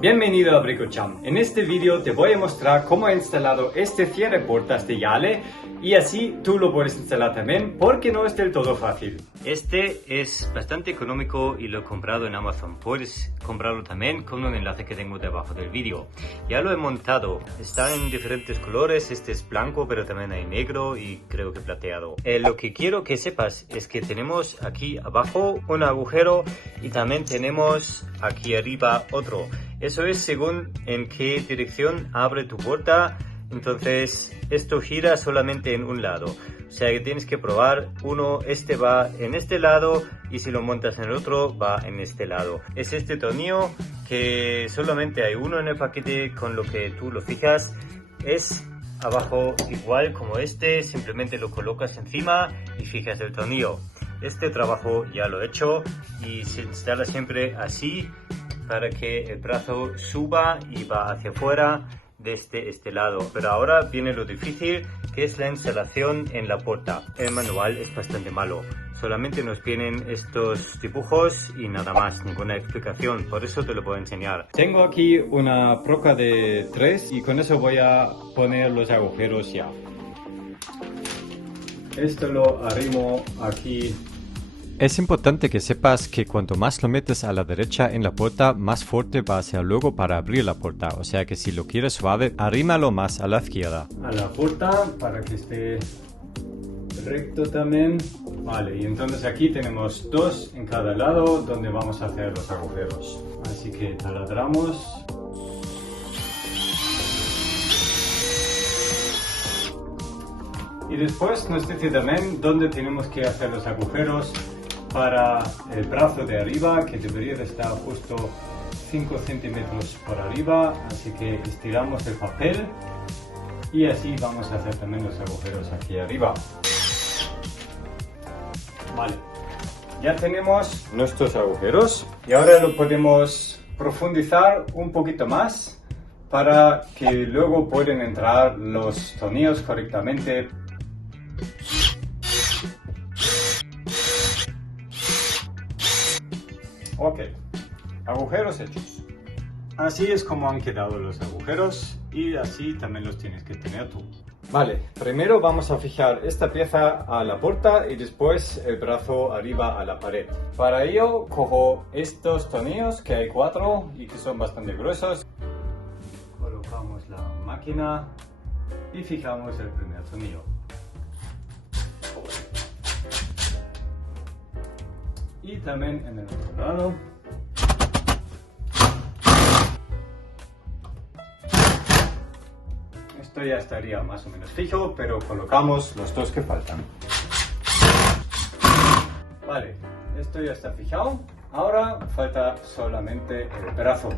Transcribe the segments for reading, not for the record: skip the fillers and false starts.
Bienvenido a Bricocham. En este vídeo te voy a mostrar cómo he instalado este cierre puertas de Yale y así tú lo puedes instalar también porque no es del todo fácil. Este es bastante económico y lo he comprado en Amazon. Puedes comprarlo también con un enlace que tengo debajo del vídeo. Ya lo he montado. Están en diferentes colores. Este es blanco, pero también hay negro y creo que plateado. Lo que quiero que sepas es que tenemos aquí abajo un agujero y también tenemos aquí arriba otro. Eso es según en qué dirección abre tu puerta. Entonces esto gira solamente en un lado, o sea que tienes que probar uno. Este va en este lado y si lo montas en el otro va en este lado. Es este tornillo que solamente hay uno en el paquete, con lo que tú lo fijas. Es abajo igual como este, simplemente lo colocas encima y fijas el tornillo. Este trabajo ya lo he hecho y se instala siempre así para que el brazo suba y va hacia afuera desde este lado. Pero ahora viene lo difícil, que es la instalación en la puerta. El manual es bastante malo, solamente nos vienen estos dibujos y nada más, ninguna explicación, por eso te lo puedo enseñar. Tengo aquí una broca de 3 y con eso voy a poner los agujeros ya. Esto lo arrimo aquí. Es importante que sepas que cuanto más lo metes a la derecha en la puerta, más fuerte va a ser luego para abrir la puerta. O sea que si lo quieres suave, arrímalo más a la izquierda. A la puerta para que esté recto también. Vale, y entonces aquí tenemos dos en cada lado donde vamos a hacer los agujeros. Así que taladramos. Y después nos dice también dónde tenemos que hacer los agujeros para el brazo de arriba, que debería de estar justo 5 centímetros por arriba. Así que estiramos el papel y así vamos a hacer también los agujeros aquí arriba. Vale, ya tenemos nuestros agujeros y ahora lo podemos profundizar un poquito más para que luego puedan entrar los tornillos correctamente. Ok, agujeros hechos. Así es como han quedado los agujeros y así también los tienes que tener tú. Vale, primero vamos a fijar esta pieza a la puerta y después el brazo arriba a la pared. Para ello cojo estos tornillos, que hay 4 y que son bastante gruesos. Colocamos la máquina y fijamos el primer tornillo. Y también en el otro lado. Esto ya estaría más o menos fijo, pero colocamos los dos que faltan. Vale, esto ya está fijado. Ahora falta solamente el brazo.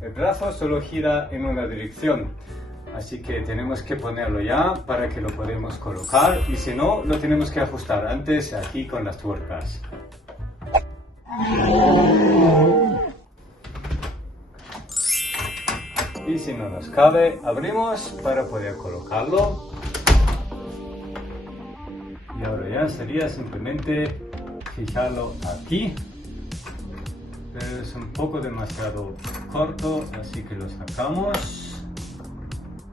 El brazo solo gira en una dirección, así que tenemos que ponerlo ya para que lo podamos colocar, y si no, lo tenemos que ajustar antes aquí con las tuercas. Y si no nos cabe, abrimos para poder colocarlo. Y ahora ya sería simplemente fijarlo aquí. Pero es un poco demasiado corto, así que lo sacamos.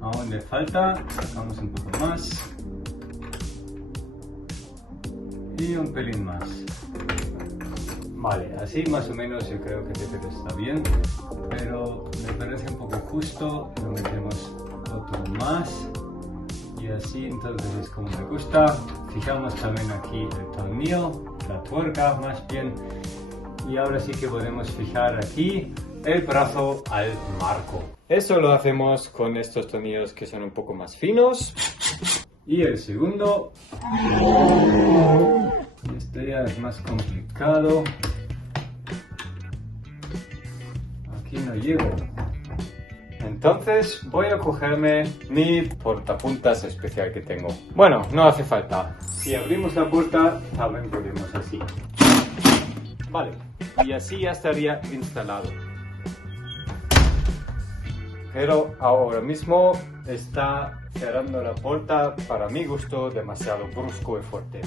Aún le falta, sacamos un poco más. Y un pelín más. Vale, así más o menos yo creo que debe de estar bien, pero me parece un poco justo. Lo metemos otro más y así entonces es como me gusta. Fijamos también aquí el tornillo, la tuerca más bien, y ahora sí que podemos fijar aquí el brazo al marco. Eso lo hacemos con estos tornillos que son un poco más finos. Y el segundo, este ya es más complicado. Aquí no llego. Entonces voy a cogerme mi portapuntas especial que tengo. Bueno, no hace falta. Si abrimos la puerta, también podemos así. Vale, y así ya estaría instalado. Pero ahora mismo está cerrando la puerta, para mi gusto, demasiado brusco y fuerte.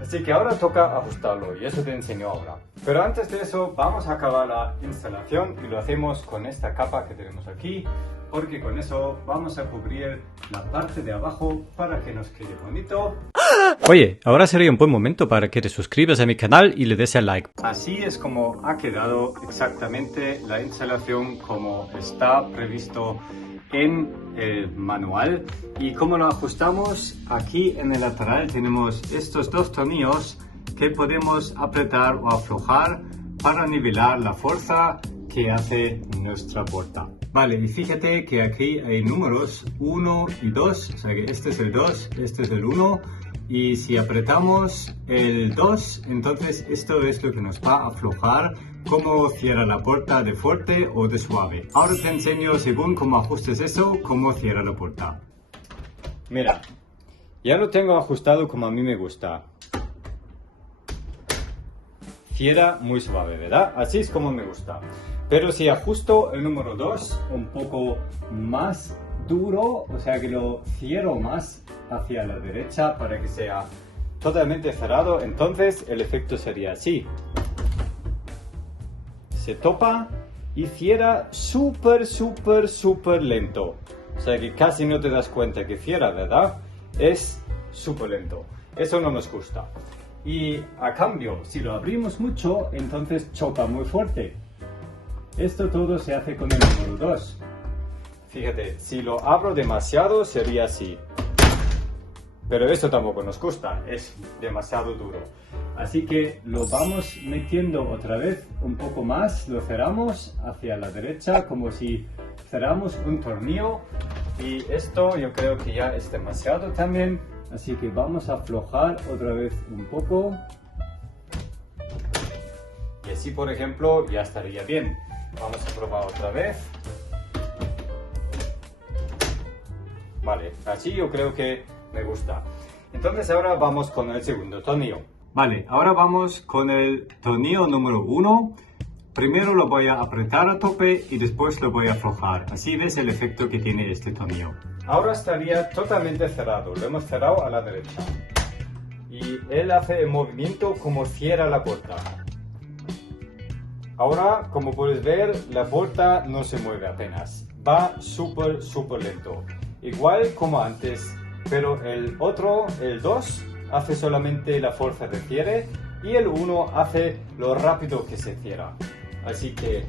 Así que ahora toca ajustarlo y eso te enseño ahora. Pero antes de eso vamos a acabar la instalación y lo hacemos con esta capa que tenemos aquí, porque con eso vamos a cubrir la parte de abajo para que nos quede bonito. Oye, ahora sería un buen momento para que te suscribas a mi canal y le des al like. Así es como ha quedado exactamente la instalación como está previsto en el manual. Y como lo ajustamos, aquí en el lateral tenemos estos dos tornillos que podemos apretar o aflojar para nivelar la fuerza que hace nuestra puerta. Vale, y fíjate que aquí hay números 1 y 2, o sea que este es el 2, este es el 1. Y si apretamos el 2, entonces esto es lo que nos va a aflojar cómo cierra la puerta de fuerte o de suave. Ahora te enseño, según cómo ajustes eso, cómo cierra la puerta. Mira, ya lo tengo ajustado como a mí me gusta. Cierra muy suave, ¿verdad? Así es como me gusta. Pero si ajusto el número 2 un poco más duro, o sea que lo cierro más hacia la derecha para que sea totalmente cerrado, entonces el efecto sería así. Se topa y cierra súper lento. O sea que casi no te das cuenta que cierra, ¿verdad? Es súper lento. Eso no nos gusta. Y a cambio, si lo abrimos mucho, entonces choca muy fuerte. Esto todo se hace con el número 2. Fíjate, si lo abro demasiado sería así. Pero eso tampoco nos gusta, es demasiado duro. Así que lo vamos metiendo otra vez un poco más, lo cerramos hacia la derecha como si cerramos un tornillo. Y esto yo creo que ya es demasiado también. Así que vamos a aflojar otra vez un poco. Y así, por ejemplo, ya estaría bien. Vamos a probar otra vez. Vale, así yo creo que me gusta. Entonces ahora vamos con el segundo tornillo. Vale, ahora vamos con el tornillo número 1. Primero lo voy a apretar a tope y después lo voy a aflojar. Así ves el efecto que tiene este tornillo. Ahora estaría totalmente cerrado. Lo hemos cerrado a la derecha. Y él hace el movimiento como cierra la puerta. Ahora, como puedes ver, la puerta no se mueve apenas. Va súper lento. Igual como antes, pero el otro, el 2, hace solamente la fuerza de cierre y el 1 hace lo rápido que se cierra. Así que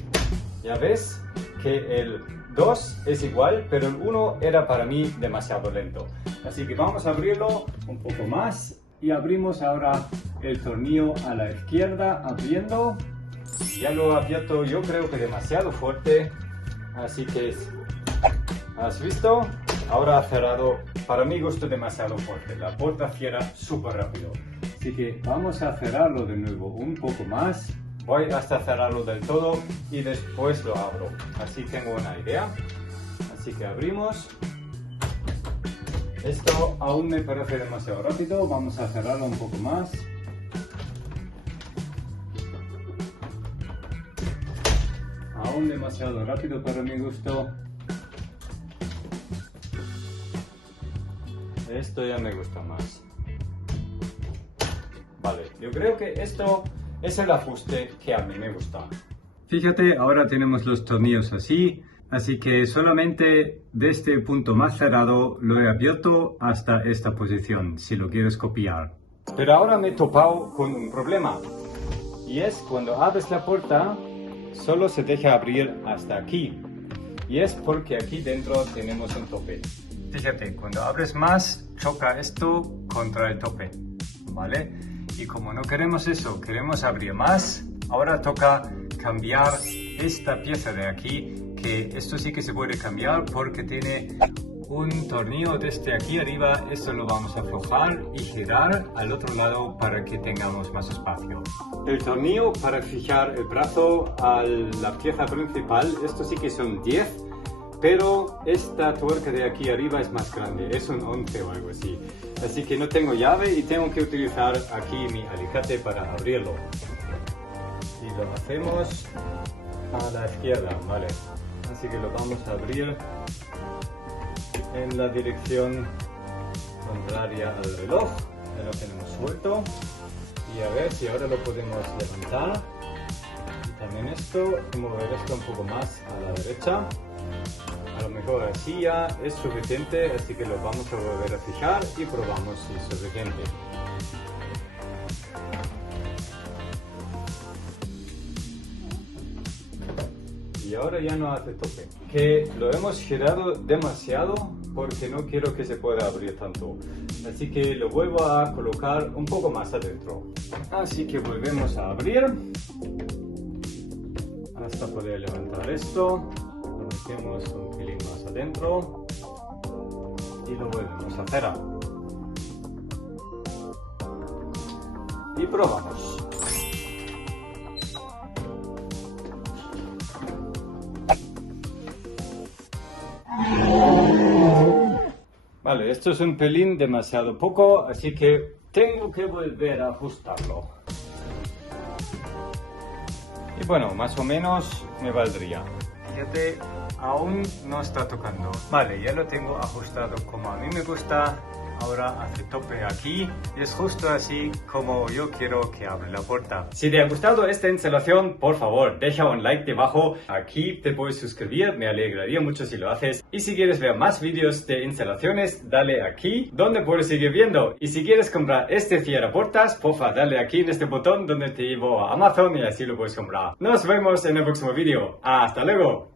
ya ves que el 2 es igual, pero el 1 era para mí demasiado lento. Así que vamos a abrirlo un poco más y abrimos ahora el tornillo a la izquierda, abriendo. Ya lo he abierto yo creo que demasiado fuerte, así que ¿has visto? Ahora ha cerrado, para mi gusto, demasiado fuerte. La puerta cierra súper rápido. Así que vamos a cerrarlo de nuevo un poco más. Voy hasta cerrarlo del todo y después lo abro. Así tengo una idea. Así que abrimos. Esto aún me parece demasiado rápido. Vamos a cerrarlo un poco más. Aún demasiado rápido para mi gusto. Esto ya me gusta más. Vale, yo creo que esto es el ajuste que a mí me gusta. Fíjate, ahora tenemos los tornillos así que solamente desde el punto más cerrado lo he abierto hasta esta posición, si lo quieres copiar. Pero ahora me he topado con un problema. Y es cuando abres la puerta, solo se deja abrir hasta aquí. Y es porque aquí dentro tenemos un tope. Fíjate, cuando abres más, choca esto contra el tope, ¿vale? Y como no queremos eso, queremos abrir más, ahora toca cambiar esta pieza de aquí, que esto sí que se puede cambiar porque tiene un tornillo desde aquí arriba. Esto lo vamos a aflojar y girar al otro lado para que tengamos más espacio. El tornillo para fijar el brazo a la pieza principal, esto sí que son 10. Pero esta tuerca de aquí arriba es más grande, es un 11 o algo así. Así que no tengo llave y tengo que utilizar aquí mi alicate para abrirlo. Y lo hacemos a la izquierda, ¿vale? Así que lo vamos a abrir en la dirección contraria al reloj. Ya lo tenemos suelto. Y a ver si ahora lo podemos levantar. Y también esto, y mover esto un poco más a la derecha. A lo mejor así ya es suficiente, así que lo vamos a volver a fijar y probamos si es suficiente. Y ahora ya no hace tope. Que lo hemos girado demasiado porque no quiero que se pueda abrir tanto. Así que lo vuelvo a colocar un poco más adentro. Así que volvemos a abrir. Hasta poder levantar esto. Lo metemos un pelín más adentro. Y lo volvemos a cerrar. Y probamos. Vale, esto es un pelín demasiado poco, así que tengo que volver a ajustarlo. Y bueno, más o menos me valdría. Fíjate, aún no está tocando. Vale, ya lo tengo ajustado como a mí me gusta. Ahora hace tope aquí y es justo así como yo quiero que abra la puerta. Si te ha gustado esta instalación, por favor, deja un like debajo. Aquí te puedes suscribir, me alegraría mucho si lo haces. Y si quieres ver más vídeos de instalaciones, dale aquí, donde puedes seguir viendo. Y si quieres comprar este cierrapuertas, porfa, dale aquí en este botón donde te llevo a Amazon y así lo puedes comprar. Nos vemos en el próximo vídeo. ¡Hasta luego!